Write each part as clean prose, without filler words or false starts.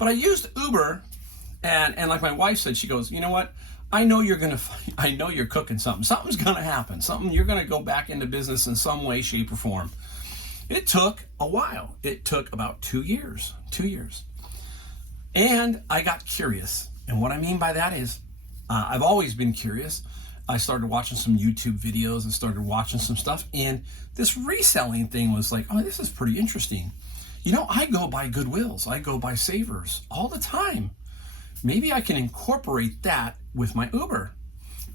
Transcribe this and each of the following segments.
But I used Uber, and like my wife said, she goes, you know what? I know you're cooking something. Something's gonna happen. You're gonna go back into business in some way, shape, or form. It took a while. It took about 2 years. 2 years. And I got curious. And what I mean by that is, I've always been curious. I started watching some YouTube videos and started watching some stuff. And this reselling thing was like, oh, this is pretty interesting. You know, I go by Goodwills. I go by Savers all the time. Maybe I can incorporate that with my Uber.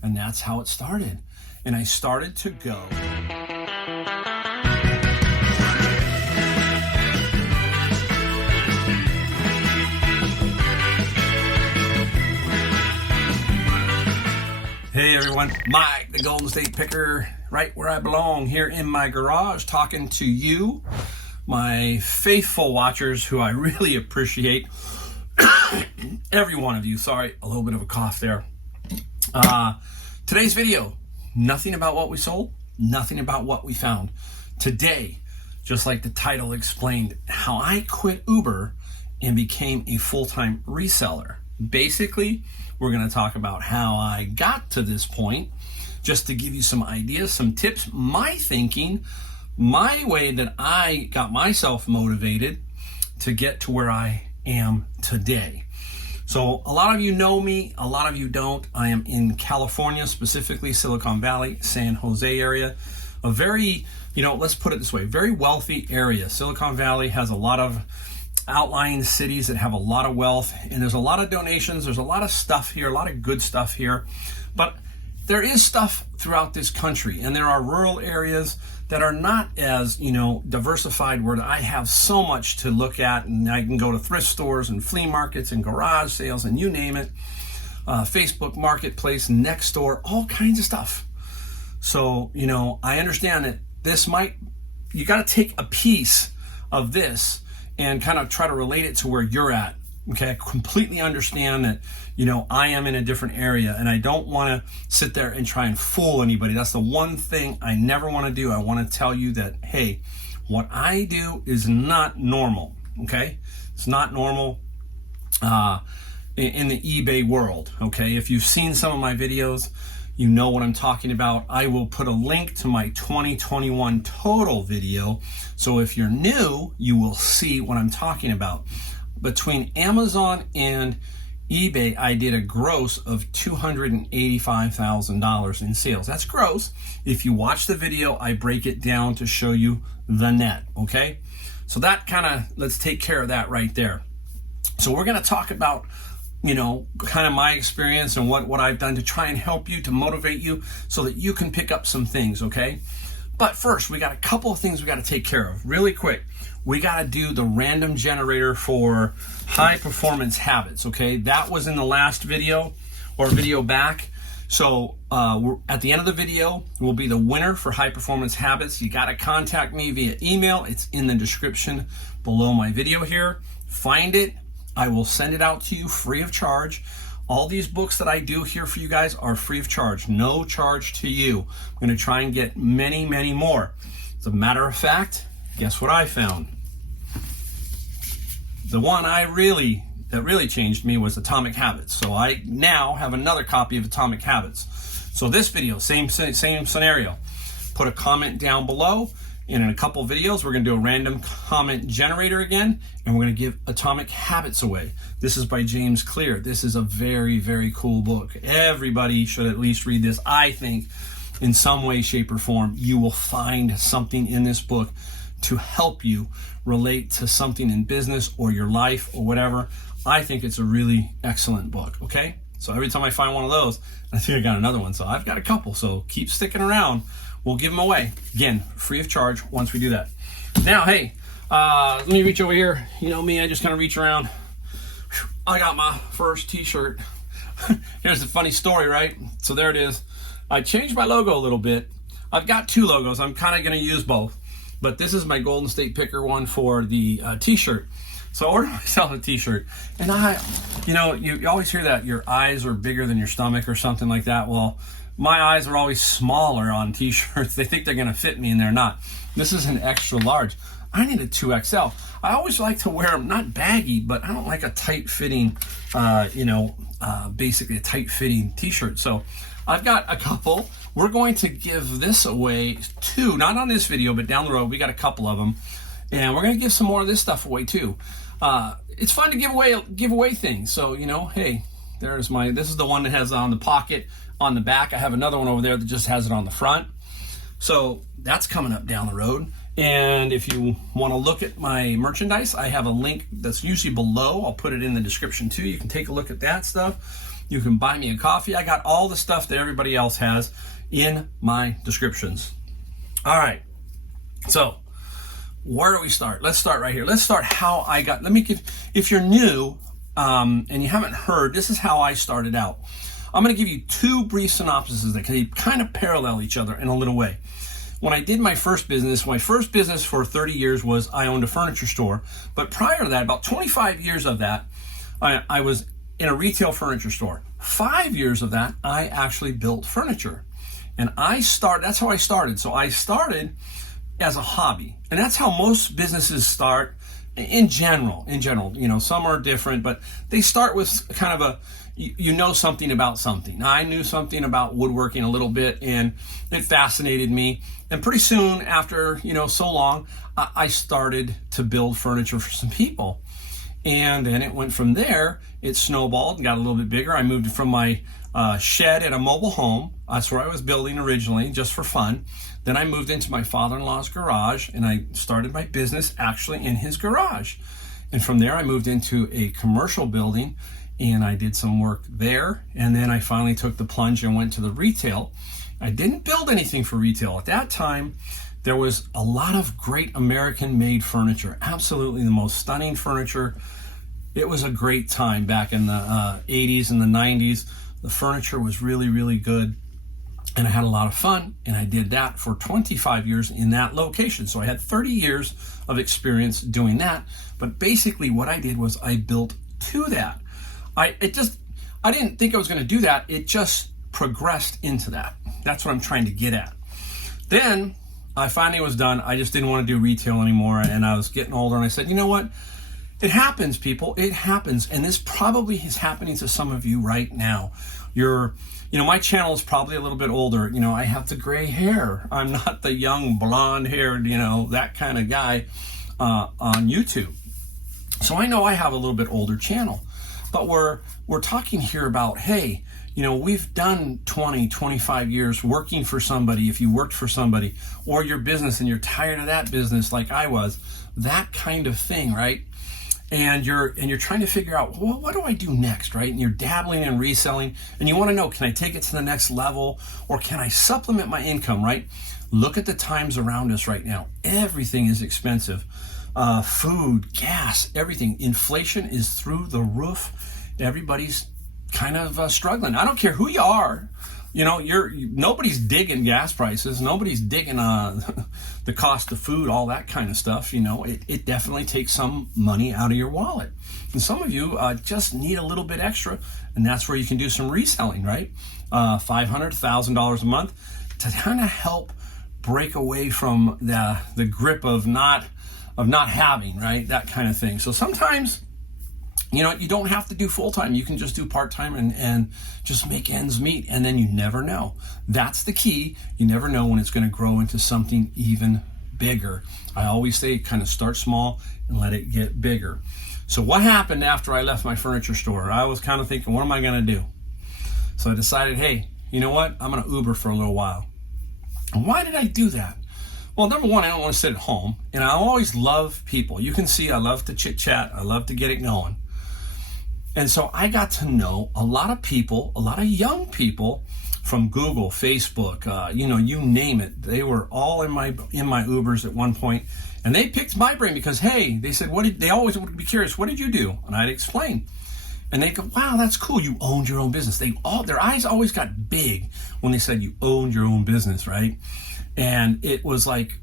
And that's how it started. And I started to go. Hey everyone, Mike, the Golden State Picker, right where I belong, here in my garage, talking to you, my faithful watchers who I really appreciate. Every one of you. Sorry, a little bit of a cough there. Today's video, nothing about what we sold, nothing about what we found. Today, just like the title explained, how I quit Uber and became a full-time reseller. Basically, we're going to talk about how I got to this point, just to give you some ideas, some tips, my thinking, my way that I got myself motivated to get to where I am today. So a lot of you know me, a lot of you don't. I am in California, specifically Silicon Valley, San Jose area. A very, let's put it this way, very wealthy area. Silicon Valley has a lot of outlying cities that have a lot of wealth, and there's a lot of donations, there's a lot of stuff here, a lot of good stuff here, but there is stuff throughout this country, and there are rural areas that are not as, diversified, where I have so much to look at, and I can go to thrift stores and flea markets and garage sales and you name it, Facebook Marketplace, Nextdoor, all kinds of stuff. So, I understand that you got to take a piece of this and kind of try to relate it to where you're at. Okay, I completely understand that, I am in a different area, and I don't want to sit there and try and fool anybody. That's the one thing I never want to do. I want to tell you that, hey, what I do is not normal. Okay, it's not normal in the eBay world. Okay, if you've seen some of my videos, you know what I'm talking about. I will put a link to my 2021 total video. So if you're new, you will see what I'm talking about. Between Amazon and eBay, I did a gross of $285,000 in sales. That's gross. If you watch the video, I break it down to show you the net, okay? So that let's take care of that right there. So we're gonna talk about kind of my experience and what I've done to try and help you, to motivate you so that you can pick up some things, okay? But first, we got a couple of things we got to take care of really quick. We got to do the random generator for high performance habits, okay? That was in the last video or video back. So at the end of the video will be the winner for high performance habits. You got to contact me via email. It's in the description below my video here. Find it. I will send it out to you free of charge. All these books that I do here for you guys are free of charge, no charge to you. I'm going to try and get many, many more. As a matter of fact, guess what I found? The one that really changed me was Atomic Habits. So I now have another copy of Atomic Habits. So this video, same scenario. Put a comment down below. And in a couple of videos, we're going to do a random comment generator again, and we're going to give Atomic Habits away. This is by James Clear. This is a very, very cool book. Everybody should at least read this. I think in some way, shape, or form, you will find something in this book to help you relate to something in business or your life or whatever. I think it's a really excellent book, okay? So every time I find one of those, I think I got another one. So I've got a couple, so keep sticking around. We'll give them away, again, free of charge once we do that. Now, hey, let me reach over here. You know me, I just kind of reach around. I got my first t-shirt. Here's the funny story, right? So there it is. I changed my logo a little bit. I've got two logos. I'm kind of going to use both. But this is my Golden State Picker one for the t-shirt. So I ordered myself a t-shirt. And you always hear that your eyes are bigger than your stomach or something like that. Well, my eyes are always smaller on t-shirts. They think they're going to fit me, and they're not. This is an extra large. I need a 2XL. I always like to wear them, not baggy, but I don't like a tight-fitting, basically a tight-fitting t-shirt. So I've got a couple. We're going to give this away too, not on this video, but down the road. We got a couple of them, and we're going to give some more of this stuff away too. It's fun to give away things. So, hey, this is the one that has on the pocket on the back. I have another one over there that just has it on the front. So that's coming up down the road. And if you want to look at my merchandise, I have a link that's usually below. I'll put it in the description too. You can take a look at that stuff. You can buy me a coffee. I got all the stuff that everybody else has in my descriptions. All right. So where do we start? Let's start right here. Let's start how I got, if you're new and you haven't heard, this is how I started out. I'm going to give you two brief synopsises that can kind of parallel each other in a little way. When I did my first business for 30 years was I owned a furniture store. But prior to that, about 25 years of that, I was in a retail furniture store. 5 years of that, I actually built furniture. And that's how I started. So I started as a hobby. And that's how most businesses start in general. Some are different, but they start with kind of something about something. I knew something about woodworking a little bit, and it fascinated me. And pretty soon after, so long, I started to build furniture for some people. And then it went from there. It snowballed and got a little bit bigger. I moved from my shed at a mobile home. That's where I was building originally, just for fun. Then I moved into my father-in-law's garage, and I started my business actually in his garage. And from there, I moved into a commercial building, and I did some work there. And then I finally took the plunge and went to the retail. I didn't build anything for retail. At that time, there was a lot of great American-made furniture. Absolutely the most stunning furniture. It was a great time back in the 80s and the 90s. The furniture was really, really good. And I had a lot of fun. And I did that for 25 years in that location. So I had 30 years of experience doing that. But basically what I did was I built to that. I didn't think I was going to do that. It just progressed into that. That's what I'm trying to get at. Then I finally was done. I just didn't want to do retail anymore, and I was getting older, and I said, you know what? It happens, people. It happens, and this probably is happening to some of you right now. My channel is probably a little bit older. I have the gray hair. I'm not the young blonde-haired, that kind of guy on YouTube. So I know I have a little bit older channel. But we're talking here about, hey, we've done 20, 25 years working for somebody, if you worked for somebody, or your business and you're tired of that business like I was, that kind of thing, right? And you're trying to figure out, well, what do I do next, right? And you're dabbling in reselling, and you want to know, can I take it to the next level, or can I supplement my income, right? Look at the times around us right now. Everything is expensive. Food, gas, everything. Inflation is through the roof. Everybody's kind of struggling. I don't care who you are. Nobody's digging gas prices. Nobody's digging the cost of food, all that kind of stuff. It definitely takes some money out of your wallet. And some of you just need a little bit extra, and that's where you can do some reselling, right? $500, $1,000 a month to kind of help break away from the grip of not having, right? That kind of thing. So sometimes, you don't have to do full-time. You can just do part-time and just make ends meet, and then you never know. That's the key. You never know when it's going to grow into something even bigger. I always say kind of start small and let it get bigger. So what happened after I left my furniture store? I was kind of thinking, what am I going to do? So I decided, hey, you know what? I'm going to Uber for a little while. And why did I do that? Well, number one, I don't want to sit at home, and I always love people. You can see I love to chit-chat. I love to get it going. And so I got to know a lot of people, a lot of young people from Google, Facebook, you name it. They were all in my Ubers at one point, and they picked my brain because, hey, they said, they always would be curious, what did you do? And I'd explain. And they go, wow, that's cool. You owned your own business. Their eyes always got big when they said you owned your own business, right? And it was like,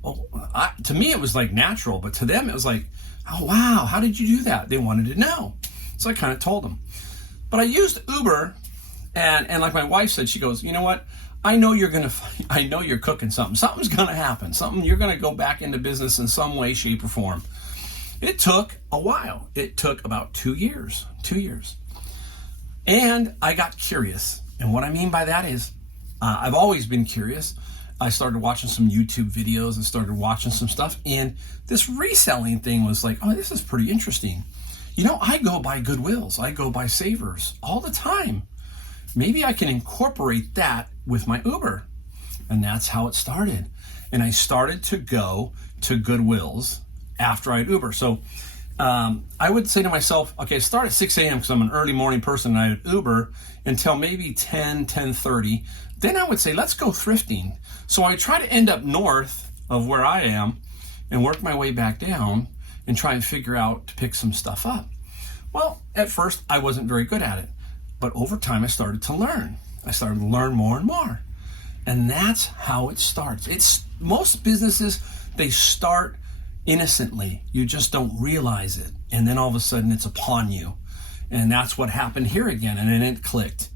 to me, it was like natural, but to them, it was like, oh, wow, how did you do that? They wanted to know. So I kind of told them. But I used Uber, and like my wife said, she goes, you know what? I know you're cooking something. Something's going to happen. You're going to go back into business in some way, shape, or form. It took a while. It took about 2 years. 2 years. And I got curious. And what I mean by that is, I've always been curious. I started watching some YouTube videos and started watching some stuff. And this reselling thing was like, oh, this is pretty interesting. I go by Goodwills. I go by Savers all the time. Maybe I can incorporate that with my Uber. And that's how it started. And I started to go to Goodwills after I'd Uber. So I would say to myself, okay, start at 6 a.m. because I'm an early morning person and I'd Uber until maybe 10:30. Then I would say, let's go thrifting. So I try to end up north of where I am and work my way back down and try and figure out to pick some stuff up. Well, at first I wasn't very good at it, but over time I started to learn. I started to learn more and more. And that's how it starts. Most businesses, they start innocently. You just don't realize it. And then all of a sudden it's upon you. And that's what happened here again. And then it clicked.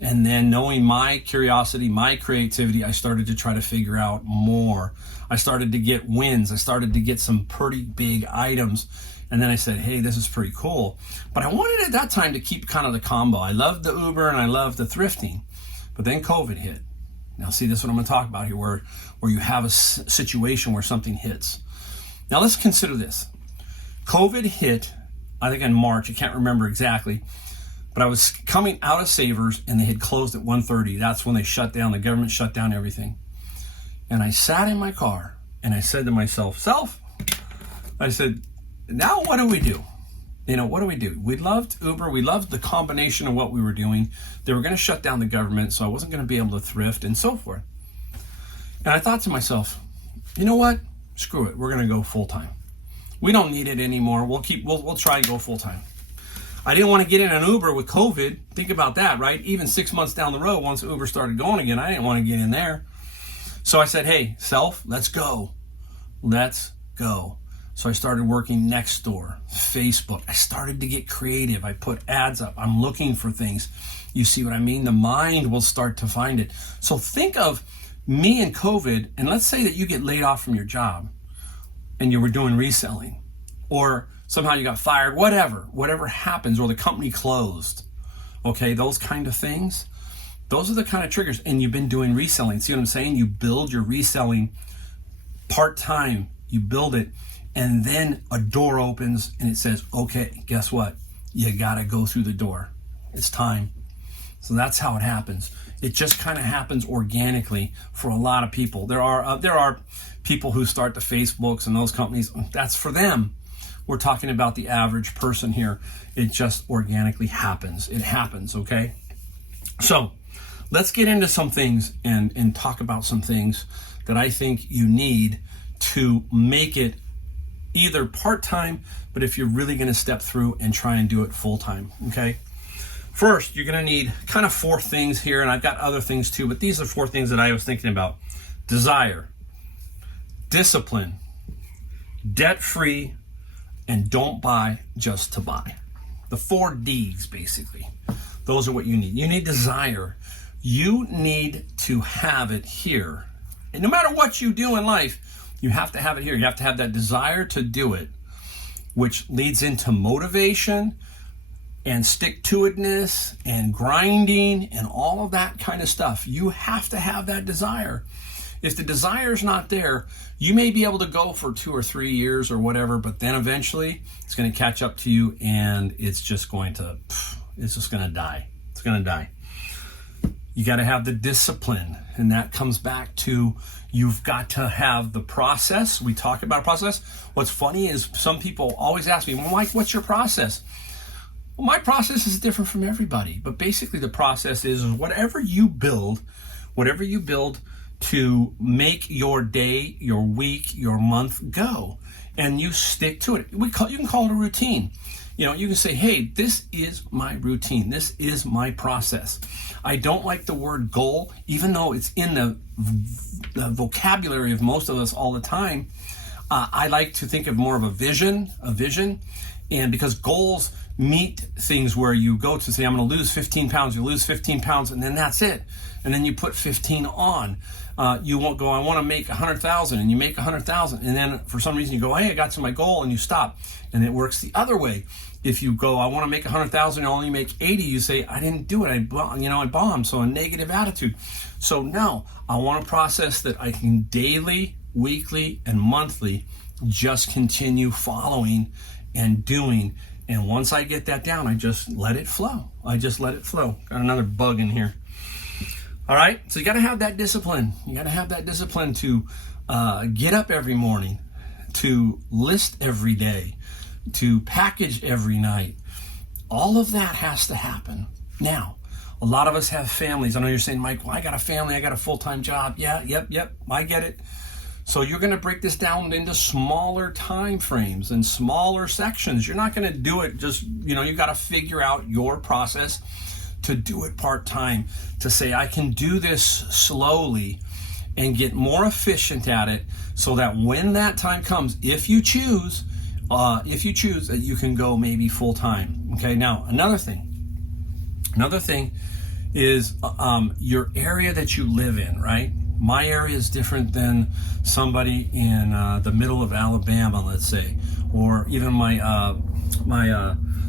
And then knowing my curiosity, my creativity, I started to try to figure out more. I started to get wins. I started to get some pretty big items. And then I said, hey, this is pretty cool. But I wanted at that time to keep kind of the combo. I loved the Uber and I loved the thrifting. But then COVID hit. Now see, this is what I'm going to talk about here, where you have a situation where something hits. Now let's consider this. COVID hit, I think in March, I can't remember exactly. But I was coming out of Savers and they had closed at 1:30. That's when they shut down, the government shut down everything. And I sat in my car and I said to myself, I said, now what do we do? What do we do? We loved Uber. We loved the combination of what we were doing. They were going to shut down the government, so I wasn't going to be able to thrift and so forth. And I thought to myself, you know what? Screw it. We're going to go full time. We don't need it anymore. We'll try and go full time. I didn't want to get in an Uber with COVID. Think about that, right? Even 6 months down the road, once Uber started going again, I didn't want to get in there. So I said, hey, self, let's go. Let's go. So I started working next door, Facebook. I started to get creative. I put ads up. I'm looking for things. You see what I mean? The mind will start to find it. So think of me and COVID, and let's say that you get laid off from your job and you were doing reselling, or somehow you got fired, whatever happens, or the company closed. Okay, those kind of things. Those are the kind of triggers. And you've been doing reselling. See what I'm saying? You build your reselling part-time. You build it. And then a door opens and it says, okay, guess what? You got to go through the door. It's time. So that's how it happens. It just kind of happens organically for a lot of people. There are people who start the Facebooks and those companies. That's for them. We're talking about the average person here. It just organically happens. It happens, okay? So let's get into some things and talk about some things that I think you need to make it either part-time, but if you're really going to step through and try and do it full-time, okay? First, you're going to need kind of 4 things here, and I've got other things too, but these are 4 things that I was thinking about. Desire, discipline, debt-free, and don't buy just to buy. The 4 Ds, basically. Those are what you need. You need desire. You need to have it here. And no matter what you do in life, you have to have it here. You have to have that desire to do it, which leads into motivation and stick-to-itness and grinding and all of that kind of stuff. You have to have that desire. If the desire is not there, you may be able to go for 2 or 3 years or whatever, but then eventually it's going to catch up to you and it's just going to die. It's going to die. You got to have the discipline, and that comes back to you've got to have the process. We talk about process. What's funny is some people always ask me, well, Mike, what's your process? Well, my process is different from everybody, but basically the process is whatever you build to make your day, your week, your month go, and you stick to it. You can call it a routine. You can say, hey, this is my routine. This is my process. I don't like the word goal, even though it's in the vocabulary of most of us all the time. I like to think of more of a vision, and because goals meet things where you go to say, I'm going to lose 15 pounds, you lose 15 pounds, and then that's it. And then you put 15 on. You won't go, I want to make 100,000, and you make 100,000. And then for some reason you go, hey, I got to my goal, and you stop. And it works the other way. If you go, I want to make 100,000 and only make 80, you say, I didn't do it. I bombed. So a negative attitude. So no, I want a process that I can daily, weekly, and monthly just continue following and doing. And once I get that down, I just let it flow. Got another bug in here. All right, so you got to have that discipline. You got to have that discipline to get up every morning, to list every day, to package every night. All of that has to happen. Now, a lot of us have families. I know you're saying, Mike, well, I got a family, I got a full-time job. Yeah, yep, I get it. So you're going to break this down into smaller time frames and smaller sections. You're not going to do it just, you got to figure out your process to do it part-time, to say, I can do this slowly and get more efficient at it so that when that time comes, if you choose that you can go maybe full-time. Okay, now another thing is your area that you live in, right? My area is different than somebody in the middle of Alabama, let's say, or even my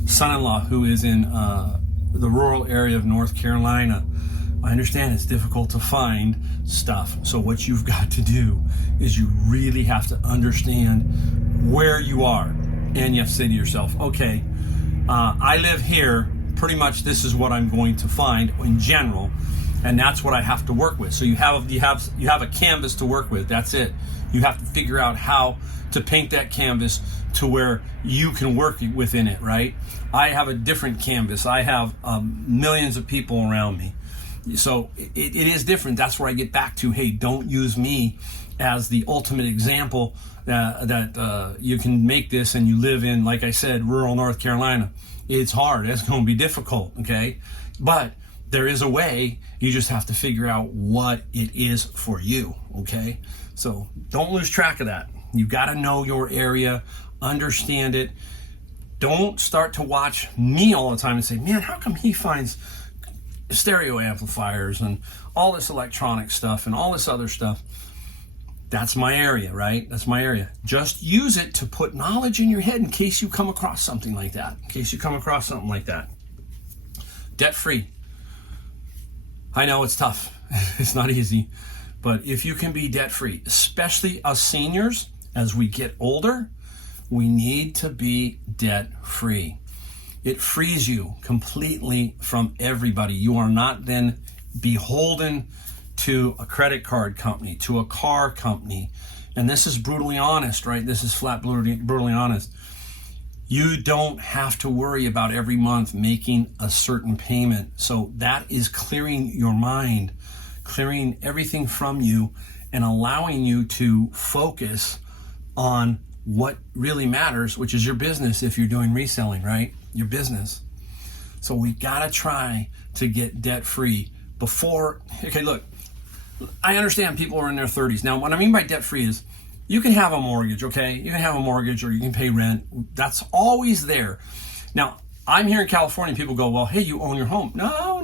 son-in-law who is in the rural area of North Carolina. I understand it's difficult to find stuff. So what you've got to do is you really have to understand where you are. And you have to say to yourself, okay, I live here. Pretty much this is what I'm going to find in general. And that's what I have to work with. So you have a canvas to work with. That's it. You have to figure out how to paint that canvas to where you can work within it, right? I have a different canvas. I have millions of people around me. So it is different. That's where I get back to, hey, don't use me as the ultimate example that you can make this and you live in, like I said, rural North Carolina. It's hard. It's going to be difficult, okay? But there is a way. You just have to figure out what it is for you, okay? So don't lose track of that. You got to know your area, understand it. Don't start to watch me all the time and say, man, how come he finds stereo amplifiers and all this electronic stuff and all this other stuff? That's my area, right? That's my area. Just use it to put knowledge in your head in case you come across something like that. Debt-free. I know it's tough. It's not easy. But if you can be debt-free, especially us seniors, as we get older, we need to be debt-free. It frees you completely from everybody. You are not then beholden to a credit card company, to a car company. And this is brutally honest, right? This is flat brutally honest. You don't have to worry about every month making a certain payment. So that is clearing your mind, clearing everything from you and allowing you to focus on what really matters, which is your business if you're doing reselling, right? Your business. So we gotta try to get debt-free before, okay, look, I understand people are in their 30s. Now, what I mean by debt-free is you can have a mortgage, okay? You can have a mortgage or you can pay rent. That's always there. Now, I'm here in California. People go, well, hey, you own your home. No.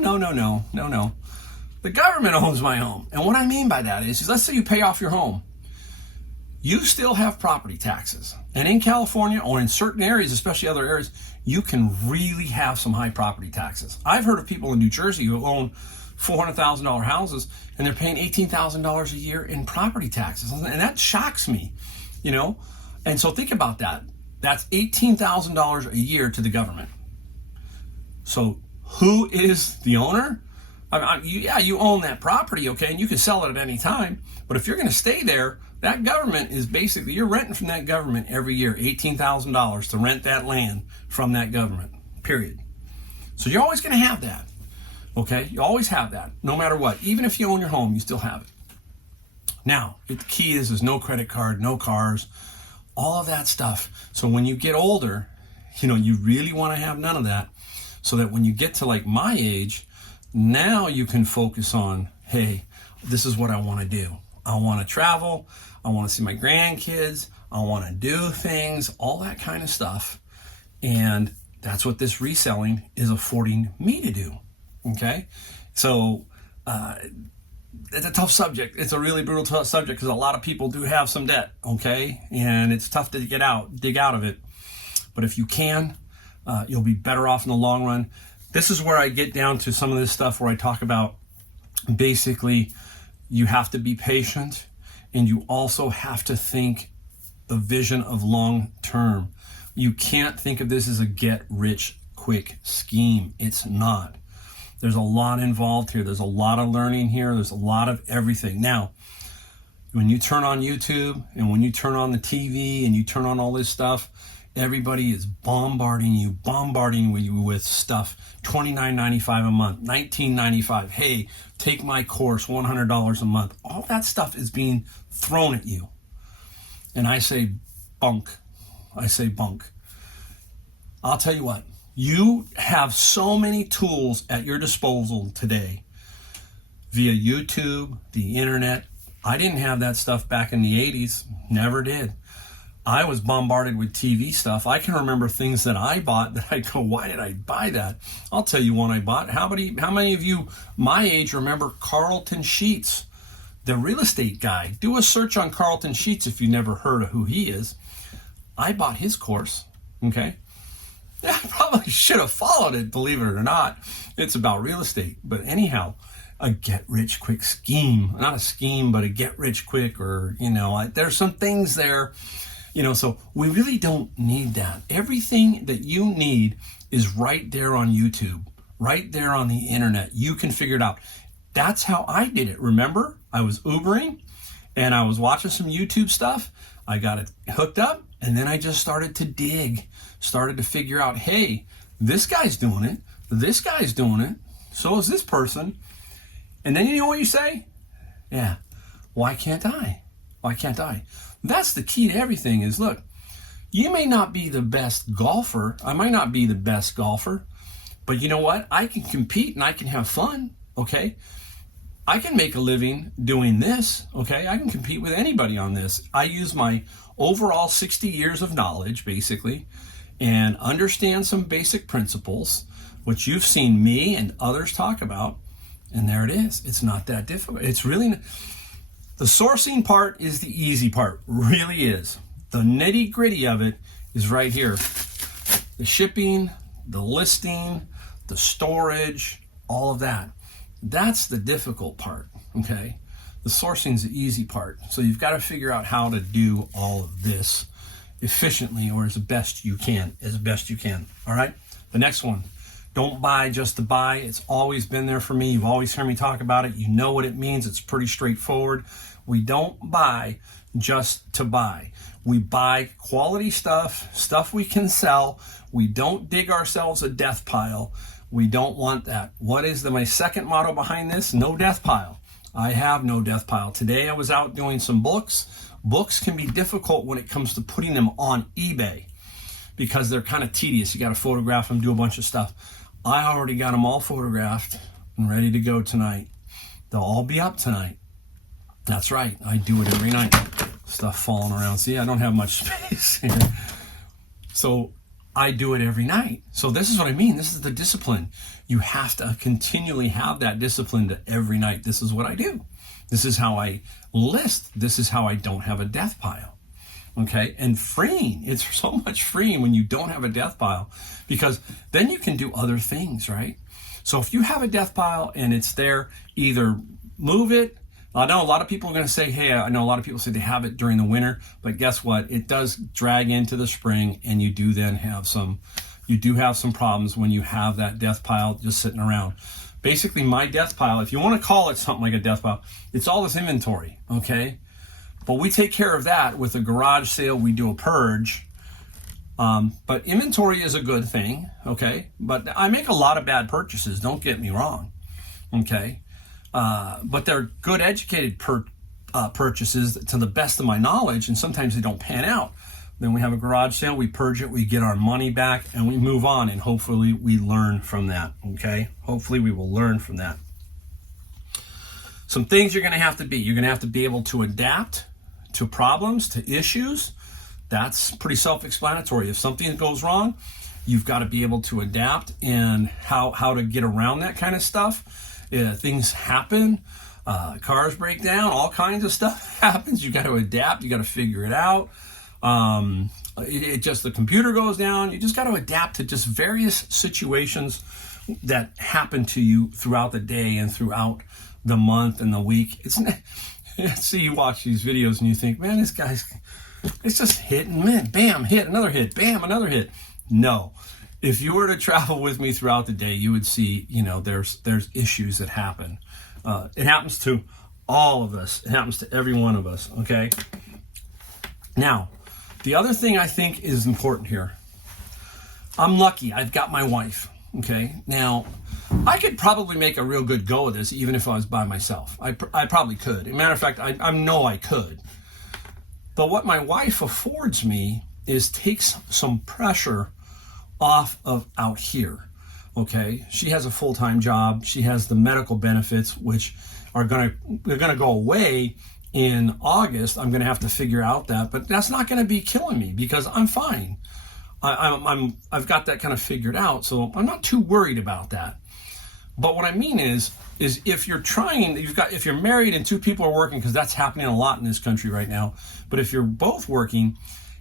The government owns my home. And what I mean by that is let's say you pay off your home. You still have property taxes. And in California or in certain areas, especially other areas, you can really have some high property taxes. I've heard of people in New Jersey who own $400,000 houses and they're paying $18,000 a year in property taxes. And that shocks me, And so think about that. That's $18,000 a year to the government. So who is the owner? You own that property, okay, and you can sell it at any time. But if you're going to stay there, that government is basically, you're renting from that government every year, $18,000 to rent that land from that government, period. So you're always going to have that, okay? You always have that, no matter what. Even if you own your home, you still have it. Now, the key is no credit card, no cars, all of that stuff. So when you get older, you really want to have none of that so that when you get to like my age, now you can focus on, hey, this is what I want to do. I want to travel. I want to see my grandkids. I want to do things, all that kind of stuff. And That's what this reselling is affording me to do. Okay. So, it's a tough subject. It's a really brutal tough subject because a lot of people do have some debt. Okay. And it's tough to dig out of it. But if you can, you'll be better off in the long run. This is where I get down to some of this stuff where I talk about basically you have to be patient, and you also have to think the vision of long term. You can't think of this as a get rich quick scheme. It's not. There's a lot involved here. There's a lot of learning here. There's a lot of everything. Now, when you turn on YouTube and when you turn on the TV and you turn on all this stuff, everybody is bombarding you with stuff. $29.95 a month, $19.95. Hey, take my course, $100 a month. All that stuff is being thrown at you. And I say bunk. I say bunk. I'll tell you what. You have so many tools at your disposal today via YouTube, the internet. I didn't have that stuff back in the 80s. Never did. I was bombarded with TV stuff. I can remember things that I bought that I go, why did I buy that? I'll tell you one I bought. How many of you my age remember Carlton Sheets, the real estate guy? Do a search on Carlton Sheets if you never heard of who he is. I bought his course, okay? Yeah, I probably should have followed it, believe it or not. It's about real estate. But anyhow, a get-rich-quick scheme. Not a scheme, but a get-rich-quick, or, there's some things there. So we really don't need that. Everything that you need is right there on YouTube, right there on the internet. You can figure it out. That's how I did it. Remember, I was Ubering and I was watching some YouTube stuff. I got it hooked up, and then I just started to dig, started to figure out, hey, this guy's doing it. This guy's doing it. So is this person. And then you know what you say? Yeah, why can't I? Why can't I? That's the key to everything is, look, you may not be the best golfer. I might not be the best golfer, but you know what? I can compete and I can have fun, okay? I can make a living doing this, okay? I can compete with anybody on this. I use my overall 60 years of knowledge, basically, and understand some basic principles, which you've seen me and others talk about, and there it is. It's not that difficult. It's really... The sourcing part is the easy part, really is. The nitty gritty of it is right here. The shipping, the listing, the storage, all of that. That's the difficult part, okay? The sourcing is the easy part. So you've got to figure out how to do all of this efficiently, or as best you can, all right? The next one. Don't buy just to buy. It's always been there for me. You've always heard me talk about it. You know what it means. It's pretty straightforward. We don't buy just to buy. We buy quality stuff we can sell. We don't dig ourselves a death pile. We don't want that. What is my second motto behind this? No death pile. I have no death pile. Today I was out doing some books. Books can be difficult when it comes to putting them on eBay because they're kind of tedious. You got to photograph them, do a bunch of stuff. I already got them all photographed and ready to go tonight. They'll all be up tonight. That's right. I do it every night. Stuff falling around. See, I don't have much space here. So I do it every night. So this is what I mean. This is the discipline. You have to continually have that discipline to every night. This is what I do. This is how I list. This is how I don't have a death pile. Okay, and freeing. It's so much freeing when you don't have a death pile, because then you can do other things, right? So if you have a death pile and it's there, either move it. I know a lot of people are going to say, hey, I know a lot of people say they have it during the winter, but guess what? It does drag into the spring, and you do have some problems when you have that death pile just sitting around. Basically, my death pile, if you want to call it something like a death pile, it's all this inventory, okay? But we take care of that with a garage sale. We do a purge. But inventory is a good thing, okay? But I make a lot of bad purchases, don't get me wrong, okay? But they're good, educated purchases to the best of my knowledge, and sometimes they don't pan out. Then we have a garage sale, we purge it, we get our money back, and we move on, and hopefully we learn from that, okay? Hopefully we will learn from that. Some things you're going to have to be. You're going to have to be able to adapt to problems, to issues. That's pretty self-explanatory. If something goes wrong, You've got to be able to adapt and how to get around that kind of stuff. Things happen. Cars break down. All kinds of stuff happens. You got to adapt. You got to figure it out. The computer goes down. You just got to adapt to just various situations that happen to you throughout the day and throughout the month and the week. See, you watch these videos and you think, man, it's just hit and miss. Bam, hit, another hit, bam, another hit. No. If you were to travel with me throughout the day, you would see, there's issues that happen. It happens to all of us. It happens to every one of us, okay? Now, the other thing I think is important here, I'm lucky. I've got my wife, okay? Now, I could probably make a real good go of this even if I was by myself. I probably could. As a matter of fact, I know I could. But what my wife affords me is takes some pressure off of out here, okay? She has a full-time job. She has the medical benefits, which they're gonna go away in August. I'm gonna have to figure out that, but that's not gonna be killing me because I'm fine. I've got that kind of figured out, so I'm not too worried about that. But what I mean is if you're if you're married and two people are working, because that's happening a lot in this country right now, but if you're both working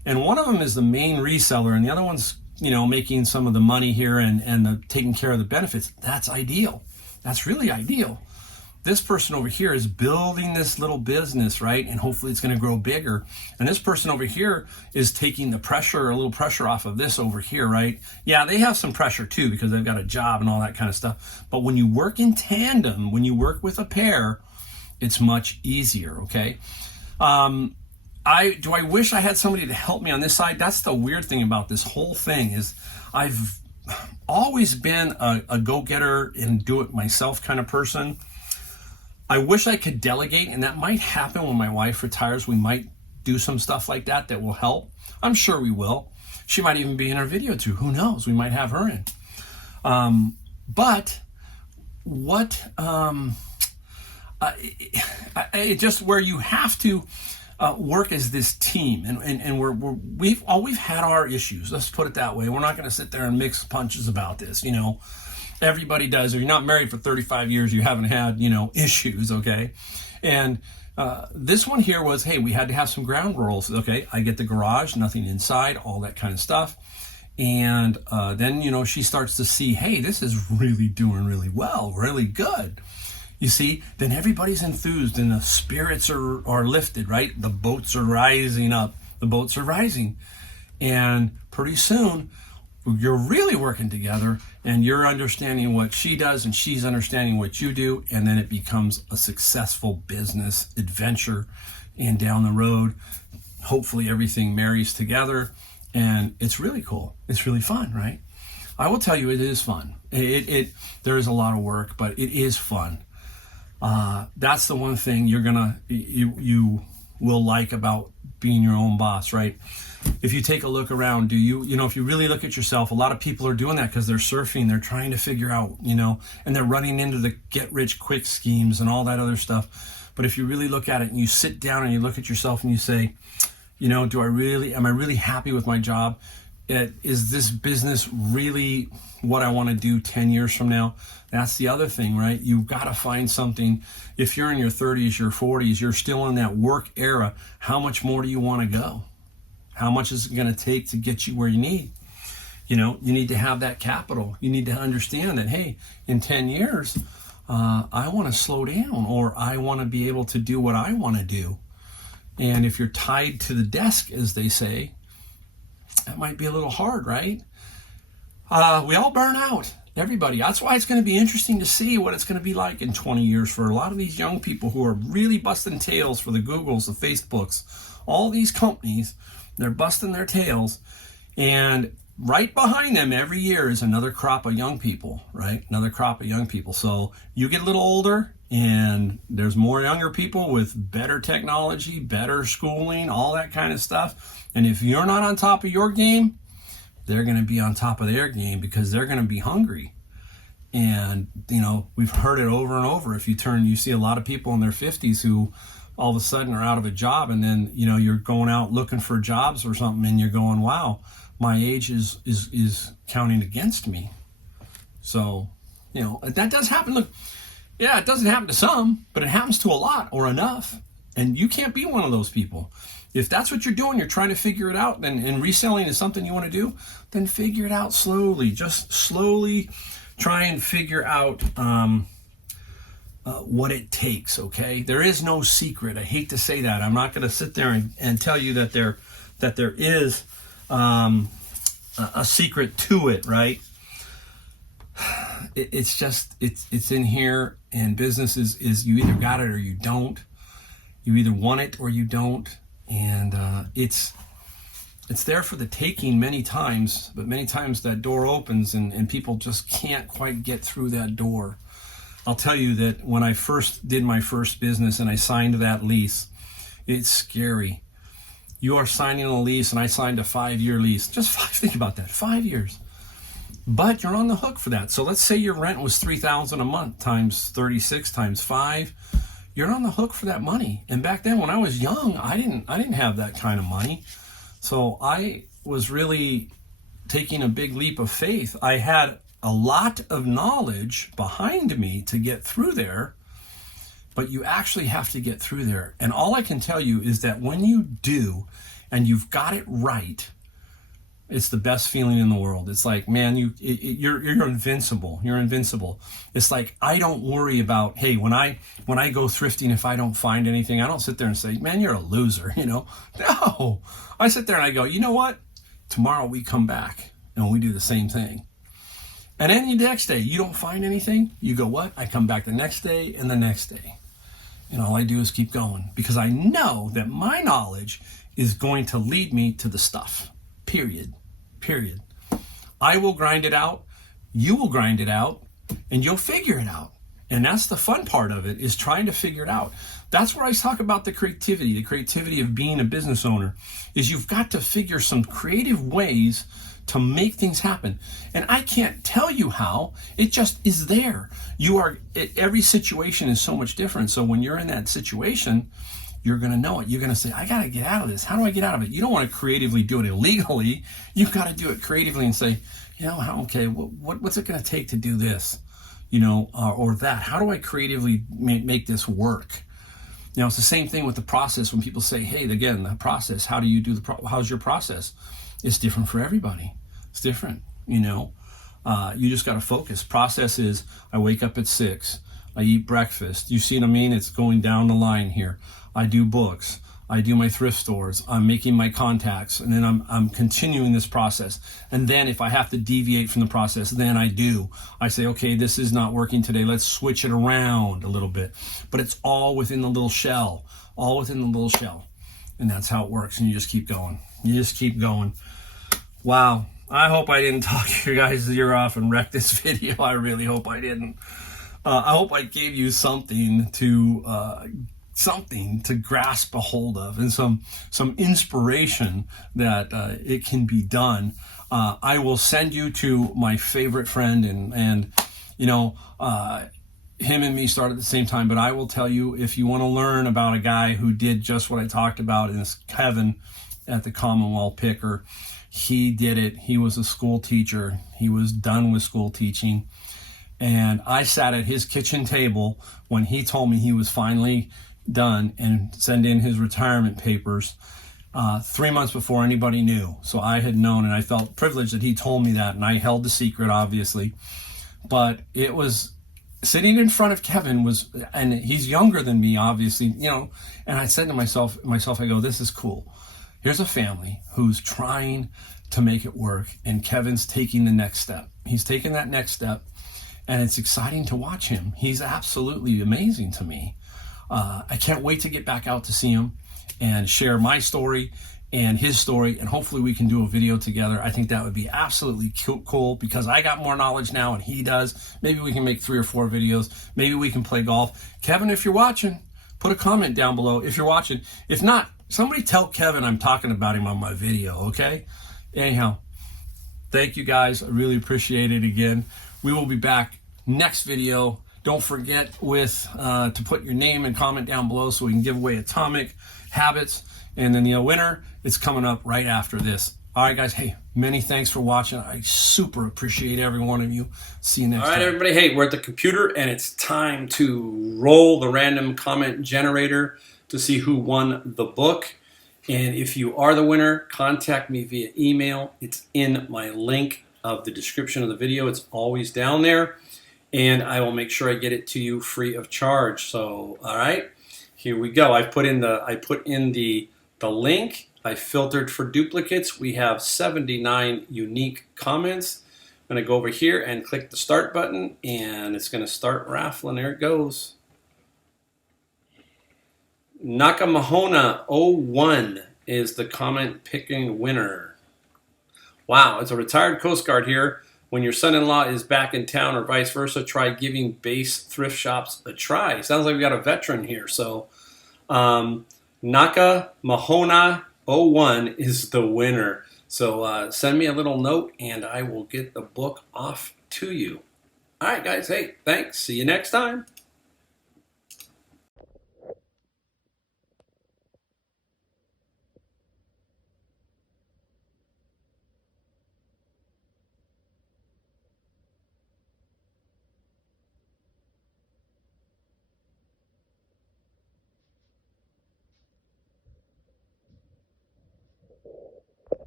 and one of them is the main reseller and the other one's making some of the money here and taking care of the benefits, that's ideal. That's really ideal. This person over here is building this little business, right? And hopefully it's going to grow bigger. And this person over here is taking a little pressure off of this over here, right? Yeah, they have some pressure too because they've got a job and all that kind of stuff. But when you work in tandem, when you work with a pair, it's much easier, okay? Do I wish I had somebody to help me on this side? That's the weird thing about this whole thing is I've always been a go-getter and do-it-myself kind of person. I wish I could delegate, and that might happen when my wife retires. We might do some stuff like that will help. I'm sure we will. She might even be in our video too. Who knows? We might have her in. But what, just where you have to work as this team, and we've had our issues. Let's put it that way. We're not going to sit there and mix punches about this, Everybody does. If you're not married for 35 years, you haven't had, issues, okay? And this one here was, hey, we had to have some ground rules, okay? I get the garage, nothing inside, all that kind of stuff. And then, she starts to see, hey, this is really doing really well, really good. You see, then everybody's enthused and the spirits are lifted, right? The boats are rising up. The boats are rising. And pretty soon, you're really working together and you're understanding what she does and she's understanding what you do, and then it becomes a successful business adventure. And down the road, hopefully everything marries together and it's really cool. It's really fun, right? I will tell you, it is fun. There is a lot of work, but it is fun. That's the one thing you will like about being your own boss, right? If you take a look around, if you really look at yourself, a lot of people are doing that because they're surfing, they're trying to figure out, and they're running into the get rich quick schemes and all that other stuff. But if you really look at it and you sit down and you look at yourself and you say, am I really happy with my job? Is this business really what I want to do 10 years from now? That's the other thing, right? You've got to find something. If you're in your 30s, your 40s, you're still in that work era, how much more do you want to go? How much is it going to take to get you where you need? You need to have that capital. You need to understand that, hey, in 10 years, I want to slow down, or I want to be able to do what I want to do. And if you're tied to the desk, as they say, that might be a little hard, right? We all burn out. Everybody. That's why it's going to be interesting to see what it's going to be like in 20 years for a lot of these young people who are really busting tails for the Googles, the Facebooks, all these companies. They're busting their tails. And right behind them every year is another crop of young people, right? Another crop of young people. So you get a little older and there's more younger people with better technology, better schooling, all that kind of stuff. And if you're not on top of your game, they're going to be on top of their game because they're going to be hungry. And, we've heard it over and over. If you see a lot of people in their 50s who all of a sudden are out of a job, and then, you're going out looking for jobs or something and you're going, wow, my age is counting against me. So, that does happen. Look, yeah, it doesn't happen to some, but it happens to a lot or enough. And you can't be one of those people. If that's what you're doing, you're trying to figure it out, and reselling is something you want to do, then figure it out slowly. Just slowly try and figure out what it takes, okay? There is no secret. I hate to say that. I'm not going to sit there and tell you that there is a secret to it, right? It's in here, and business is you either got it or you don't. You either want it or you don't, and it's there for the taking many times, but many times that door opens and people just can't quite get through that door. I'll tell you that when I first did my first business and I signed that lease, it's scary. You are signing a lease, and I signed a 5-year lease. Think about that, 5 years. But you're on the hook for that. So let's say your rent was $3,000 a month times 36 times 5. You're on the hook for that money. And back then when I was young, I didn't have that kind of money. So I was really taking a big leap of faith. I had a lot of knowledge behind me to get through there, but you actually have to get through there. And all I can tell you is that when you do and you've got it right, it's the best feeling in the world. It's like, man, you're invincible. You're invincible. It's like, I don't worry about, hey, when I go thrifting, if I don't find anything, I don't sit there and say, man, you're a loser, No, I sit there and I go, you know what? Tomorrow we come back and we do the same thing. And then the next day, you don't find anything. You go, what? I come back the next day and the next day. And all I do is keep going, because I know that my knowledge is going to lead me to the stuff. Period. I will grind it out. You will grind it out, and you'll figure it out. And that's the fun part of it, is trying to figure it out. That's where I talk about the creativity of being a business owner, is you've got to figure some creative ways to make things happen. And I can't tell you how, it just is there. Every situation is so much different. So when you're in that situation, you're going to know it. You're going to say, I got to get out of this. How do I get out of it? You don't want to creatively do it illegally. You've got to do it creatively and say, what's it going to take to do this? Or that. How do I creatively make this work? It's the same thing with the process. When people say, hey, again, the process, how do you do how's your process? It's different for everybody. It's different, You just got to focus. Process is, I wake up at 6. I eat breakfast. You see what I mean? It's going down the line here. I do books. I do my thrift stores. I'm making my contacts, and then I'm continuing this process. And then if I have to deviate from the process, then I do. I say, okay, this is not working today. Let's switch it around a little bit. But it's all within the little shell. And that's how it works. And you just keep going. Wow. I hope I didn't talk your guys' ear off and wreck this video. I really hope I didn't. I hope I gave you something to grasp a hold of, and some inspiration that it can be done. I will send you to my favorite friend, and him and me started at the same time, but I will tell you, if you want to learn about a guy who did just what I talked about, and it's Kevin at the Commonwealth Picker. He did it. He was a school teacher. He was done with school teaching. And I sat at his kitchen table when he told me he was finally done and sent in his retirement papers 3 months before anybody knew. So I had known, and I felt privileged that he told me that, and I held the secret, obviously. But it was sitting in front of Kevin and he's younger than me, obviously, and I said to myself, I go, this is cool. Here's a family who's trying to make it work, and Kevin's taking the next step. He's taking that next step, and it's exciting to watch him. He's absolutely amazing to me. I can't wait to get back out to see him and share my story and his story, and hopefully we can do a video together. I think that would be absolutely cool, because I got more knowledge now and he does. Maybe we can make 3 or 4 videos. Maybe we can play golf. Kevin, if you're watching, put a comment down below if you're watching. If not, somebody tell Kevin I'm talking about him on my video, okay? Anyhow, thank you guys. I really appreciate it again. We will be back next video. Don't forget to put your name and comment down below so we can give away Atomic Habits. And then the winner is coming up right after this. All right, guys. Hey, many thanks for watching. I super appreciate every one of you. See you next time. All right, everybody. Hey, we're at the computer, and it's time to roll the random comment generator to see who won the book. And if you are the winner, contact me via email. It's in my link of the description of the video. It's always down there. And I will make sure I get it to you free of charge. So, all right, here we go. I put in the link. I filtered for duplicates. We have 79 unique comments. I'm going to go over here and click the start button, and it's going to start raffling. There it goes. Nakamahona 01 is the comment picking winner. Wow, it's a retired Coast Guard here. When your son-in-law is back in town or vice versa, try giving base thrift shops a try. Sounds like we got a veteran here. So Nakamahona 01 is the winner. So send me a little note and I will get the book off to you. All right, guys. Hey, thanks. See you next time.